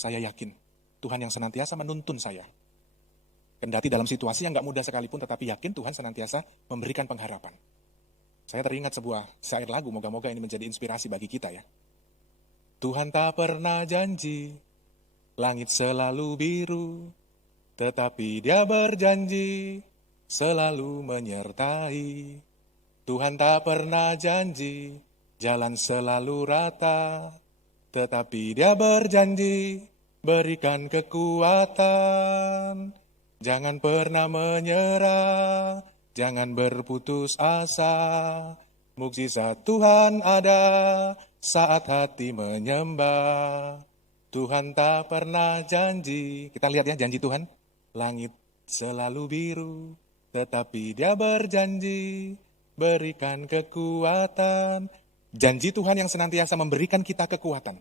saya yakin Tuhan yang senantiasa menuntun saya. Kendati dalam situasi yang gak mudah sekalipun, tetapi yakin Tuhan senantiasa memberikan pengharapan. Saya teringat sebuah syair lagu, moga-moga ini menjadi inspirasi bagi kita ya. Tuhan tak pernah janji, langit selalu biru, tetapi Dia berjanji, selalu menyertai. Tuhan tak pernah janji, jalan selalu rata, tetapi Dia berjanji, berikan kekuatan. Jangan pernah menyerah, jangan berputus asa. Mukjizat Tuhan ada saat hati menyembah. Tuhan tak pernah janji. Kita lihat ya janji Tuhan. Langit selalu biru, tetapi Dia berjanji, berikan kekuatan. Janji Tuhan yang senantiasa memberikan kita kekuatan.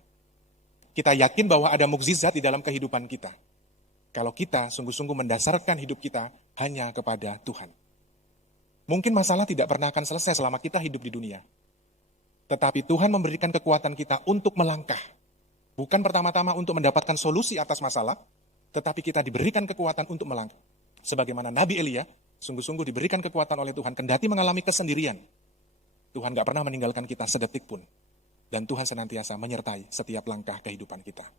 Kita yakin bahwa ada mukjizat di dalam kehidupan kita. Kalau kita sungguh-sungguh mendasarkan hidup kita hanya kepada Tuhan. Mungkin masalah tidak pernah akan selesai selama kita hidup di dunia. Tetapi Tuhan memberikan kekuatan kita untuk melangkah. Bukan pertama-tama untuk mendapatkan solusi atas masalah, tetapi kita diberikan kekuatan untuk melangkah. Sebagaimana Nabi Elia, sungguh-sungguh diberikan kekuatan oleh Tuhan, kendati mengalami kesendirian. Tuhan gak pernah meninggalkan kita sedetik pun. Dan Tuhan senantiasa menyertai setiap langkah kehidupan kita.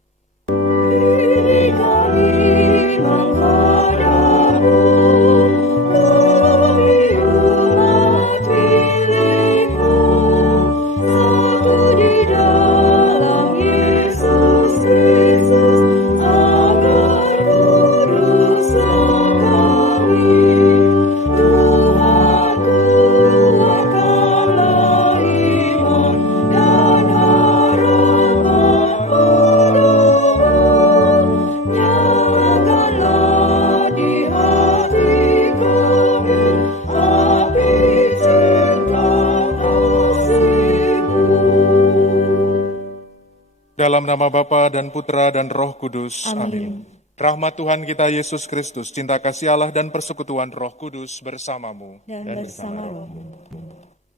Dalam nama Bapa dan Putra dan Roh Kudus. Amin. Rahmat Tuhan kita Yesus Kristus, cinta kasih Allah dan persekutuan Roh Kudus bersamamu. Dan bersama rohmu.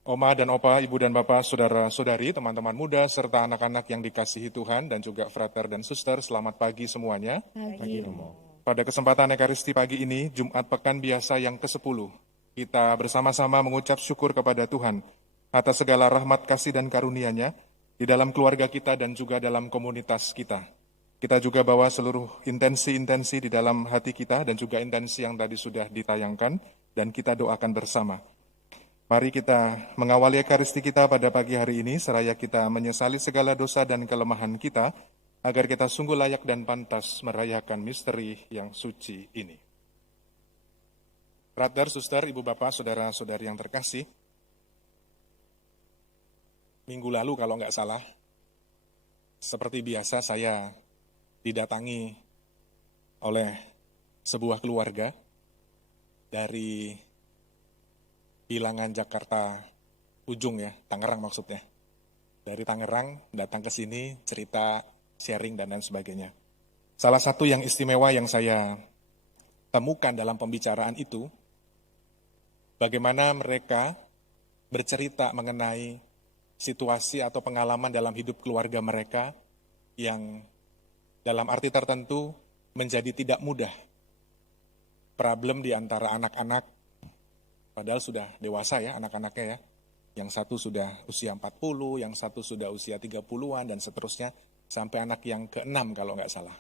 Oma dan Opa, Ibu dan Bapak, Saudara-saudari, teman-teman muda, serta anak-anak yang dikasihi Tuhan, dan juga frater dan suster, selamat pagi semuanya. Pagi. Pada kesempatan Ekaristi pagi ini, Jumat Pekan Biasa yang ke-10, kita bersama-sama mengucap syukur kepada Tuhan atas segala rahmat kasih dan karunia-Nya di dalam keluarga kita dan juga dalam komunitas kita. Kita juga bawa seluruh intensi-intensi di dalam hati kita dan juga intensi yang tadi sudah ditayangkan dan kita doakan bersama. Mari kita mengawali Ekaristi kita pada pagi hari ini seraya kita menyesali segala dosa dan kelemahan kita agar kita sungguh layak dan pantas merayakan misteri yang suci ini. Brother, suster, ibu bapak, saudara-saudari yang terkasih, minggu lalu kalau nggak salah, seperti biasa saya didatangi oleh sebuah keluarga dari Bilangan Jakarta ujung ya, Tangerang maksudnya. Dari Tangerang datang ke sini cerita, sharing dan lain sebagainya. Salah satu yang istimewa yang saya temukan dalam pembicaraan itu, bagaimana mereka bercerita mengenai situasi atau pengalaman dalam hidup keluarga mereka yang dalam arti tertentu menjadi tidak mudah. Problem di antara anak-anak, padahal sudah dewasa ya anak-anaknya ya. Yang satu sudah usia 40, yang satu sudah usia 30-an dan seterusnya sampai anak yang ke-6 kalau nggak salah.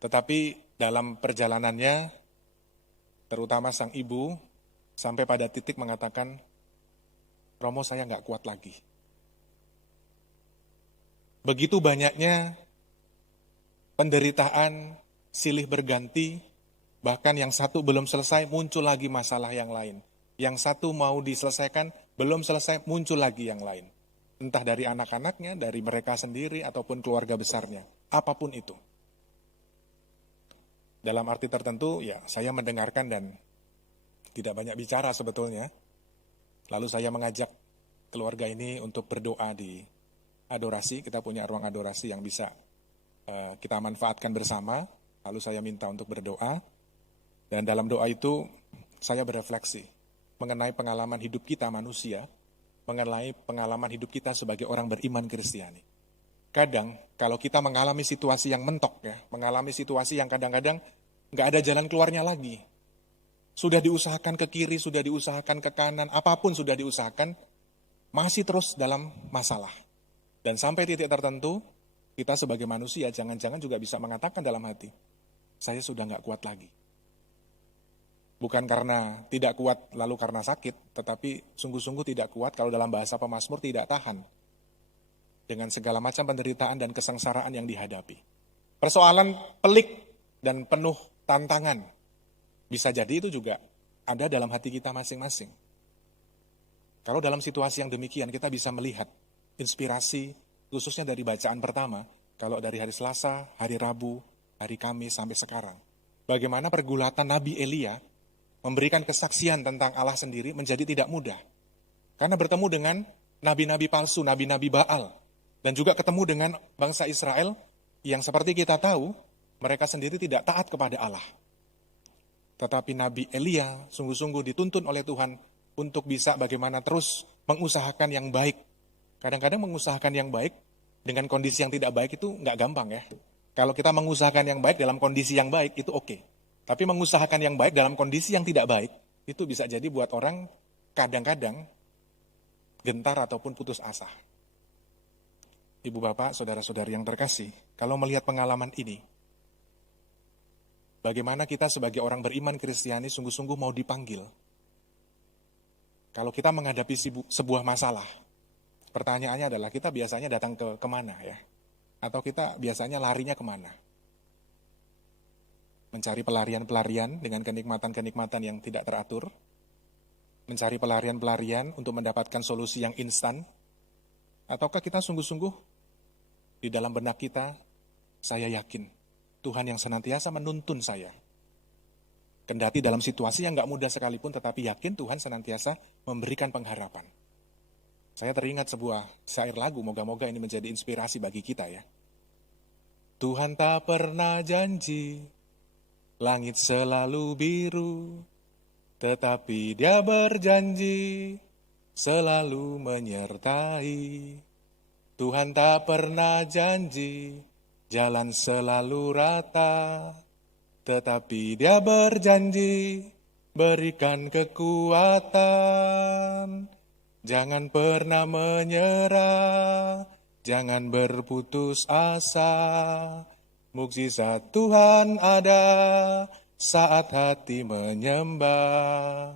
Tetapi dalam perjalanannya, terutama sang ibu, sampai pada titik mengatakan, Romo saya nggak kuat lagi. Begitu banyaknya penderitaan silih berganti, bahkan yang satu belum selesai muncul lagi masalah yang lain. Yang satu mau diselesaikan, belum selesai muncul lagi yang lain. Entah dari anak-anaknya, dari mereka sendiri, ataupun keluarga besarnya. Apapun itu. Dalam arti tertentu, ya saya mendengarkan dan tidak banyak bicara sebetulnya. Lalu saya mengajak keluarga ini untuk berdoa di adorasi. Kita punya ruang adorasi yang bisa kita manfaatkan bersama. Lalu saya minta untuk berdoa. Dan dalam doa itu saya berefleksi mengenai pengalaman hidup kita manusia, mengenai pengalaman hidup kita sebagai orang beriman Kristiani. kadang kalau kita mengalami situasi yang mentok ya, mengalami situasi yang kadang-kadang nggak ada jalan keluarnya lagi. Sudah diusahakan ke kiri, sudah diusahakan ke kanan, apapun sudah diusahakan, masih terus dalam masalah. Dan sampai titik tertentu, kita sebagai manusia jangan-jangan juga bisa mengatakan dalam hati, saya sudah nggak kuat lagi. Bukan karena tidak kuat lalu karena sakit, tetapi sungguh-sungguh tidak kuat kalau dalam bahasa pemazmur tidak tahan dengan segala macam penderitaan dan kesengsaraan yang dihadapi. Persoalan pelik dan penuh tantangan bisa jadi itu juga ada dalam hati kita masing-masing. Kalau dalam situasi yang demikian kita bisa melihat inspirasi khususnya dari bacaan pertama, kalau dari hari Selasa, hari Rabu, hari Kamis sampai sekarang. Bagaimana pergulatan Nabi Elia memberikan kesaksian tentang Allah sendiri menjadi tidak mudah. Karena bertemu dengan nabi-nabi palsu, nabi-nabi Baal. Dan juga ketemu dengan bangsa Israel yang seperti kita tahu, mereka sendiri tidak taat kepada Allah. Tetapi Nabi Elia sungguh-sungguh dituntun oleh Tuhan untuk bisa bagaimana terus mengusahakan yang baik. Kadang-kadang mengusahakan yang baik dengan kondisi yang tidak baik itu nggak gampang ya. Kalau kita mengusahakan yang baik dalam kondisi yang baik itu oke. Tapi mengusahakan yang baik dalam kondisi yang tidak baik itu bisa jadi buat orang kadang-kadang gentar ataupun putus asa. Ibu bapak, saudara-saudari yang terkasih, kalau melihat pengalaman ini, bagaimana kita sebagai orang beriman Kristiani sungguh-sungguh mau dipanggil. Kalau kita menghadapi sebuah masalah, pertanyaannya adalah kita biasanya datang ke kemana ya? Atau kita biasanya larinya kemana? Mencari pelarian-pelarian dengan kenikmatan-kenikmatan yang tidak teratur, mencari pelarian-pelarian untuk mendapatkan solusi yang instan, ataukah kita sungguh-sungguh di dalam benak kita, saya yakin Tuhan yang senantiasa menuntun saya. Kendati dalam situasi yang gak mudah sekalipun, tetapi yakin Tuhan senantiasa memberikan pengharapan. Saya teringat sebuah syair lagu, moga-moga ini menjadi inspirasi bagi kita ya. Tuhan tak pernah janji, langit selalu biru, tetapi Dia berjanji, selalu menyertai. Tuhan tak pernah janji, jalan selalu rata, tetapi Dia berjanji, berikan kekuatan. Jangan pernah menyerah, jangan berputus asa. Mukjizat Tuhan ada saat hati menyembah.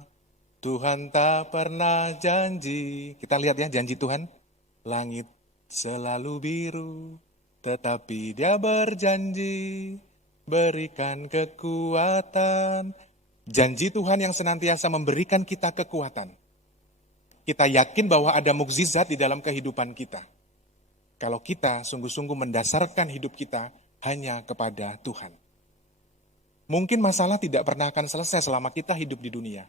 Tuhan tak pernah janji. Kita lihat ya janji Tuhan. Langit selalu biru, tetapi Dia berjanji, berikan kekuatan. Janji Tuhan yang senantiasa memberikan kita kekuatan. Kita yakin bahwa ada mukjizat di dalam kehidupan kita. Kalau kita sungguh-sungguh mendasarkan hidup kita hanya kepada Tuhan. Mungkin masalah tidak pernah akan selesai selama kita hidup di dunia.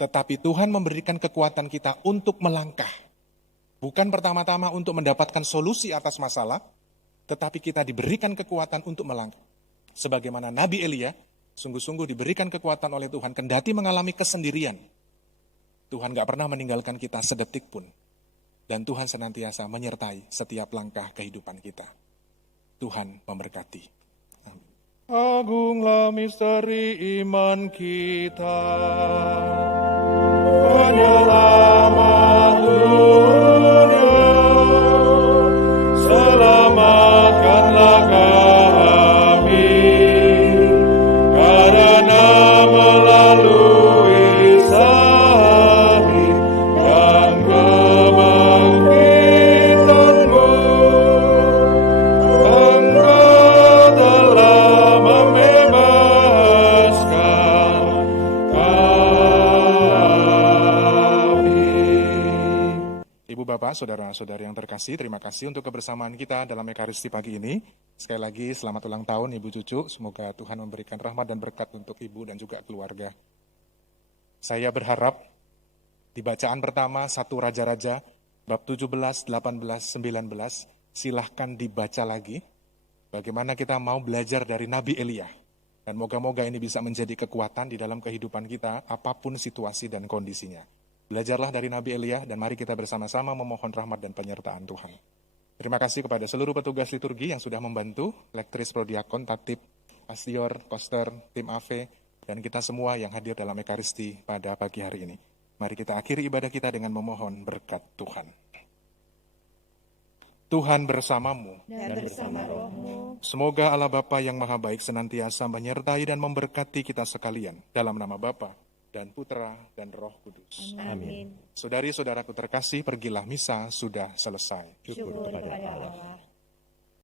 Tetapi Tuhan memberikan kekuatan kita untuk melangkah. Bukan pertama-tama untuk mendapatkan solusi atas masalah, tetapi kita diberikan kekuatan untuk melangkah. Sebagaimana Nabi Elia, sungguh-sungguh diberikan kekuatan oleh Tuhan, kendati mengalami kesendirian. Tuhan gak pernah meninggalkan kita sedetik pun. Dan Tuhan senantiasa menyertai setiap langkah kehidupan kita. Tuhan memberkati. Amin. Agunglah misteri iman kita, penyelamat dunia, selamatkanlah kami, karena melalui salib dan kebangkitan-Mu, Engkau telah membebaskan kami. Ibu bapak, saudara-saudari yang terkasih, terima kasih untuk kebersamaan kita dalam Ekaristi pagi ini. Sekali lagi selamat ulang tahun Ibu Cucu, semoga Tuhan memberikan rahmat dan berkat untuk Ibu dan juga keluarga. Saya berharap di bacaan pertama 1 Raja-Raja bab 17, 18, 19, silahkan dibaca lagi bagaimana kita mau belajar dari Nabi Elia. Dan moga-moga ini bisa menjadi kekuatan di dalam kehidupan kita apapun situasi dan kondisinya. Belajarlah dari Nabi Elia dan mari kita bersama-sama memohon rahmat dan penyertaan Tuhan. Terima kasih kepada seluruh petugas liturgi yang sudah membantu, lektris, prodiakon, tatip, pastior, koster, tim AV, dan kita semua yang hadir dalam Ekaristi pada pagi hari ini. Mari kita akhiri ibadah kita dengan memohon berkat Tuhan. Tuhan bersamamu. Dan bersama rohmu. Semoga Allah Bapa yang Maha Baik senantiasa menyertai dan memberkati kita sekalian. Dalam nama Bapa dan Putra dan Roh Kudus. Amin. Saudari-saudaraku terkasih, pergilah misa sudah selesai. Syukur kepada Allah.